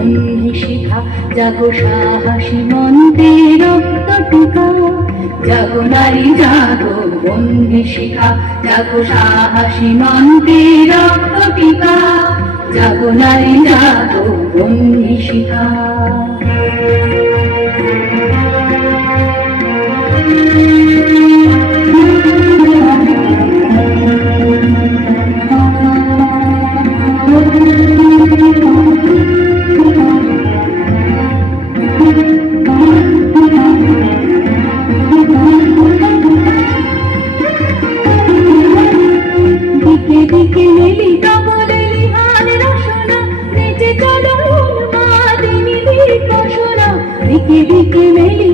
বন্ধি শিখা, জাগো সাহসী মন্ত্রে রক্ত টিকা। জাগো নারী জাগো বন্ধি শিখা, জাগো সাহসী মন্ত্রে রক্ত টিকা। জাগো নারী জাগো বন্ধি শিখা। দিকে দিকে মেলি ডবলে লিহান রসনা, নেচে চলো উন্মাদিনী দীপ সোনা। দিকে দিকে মেলি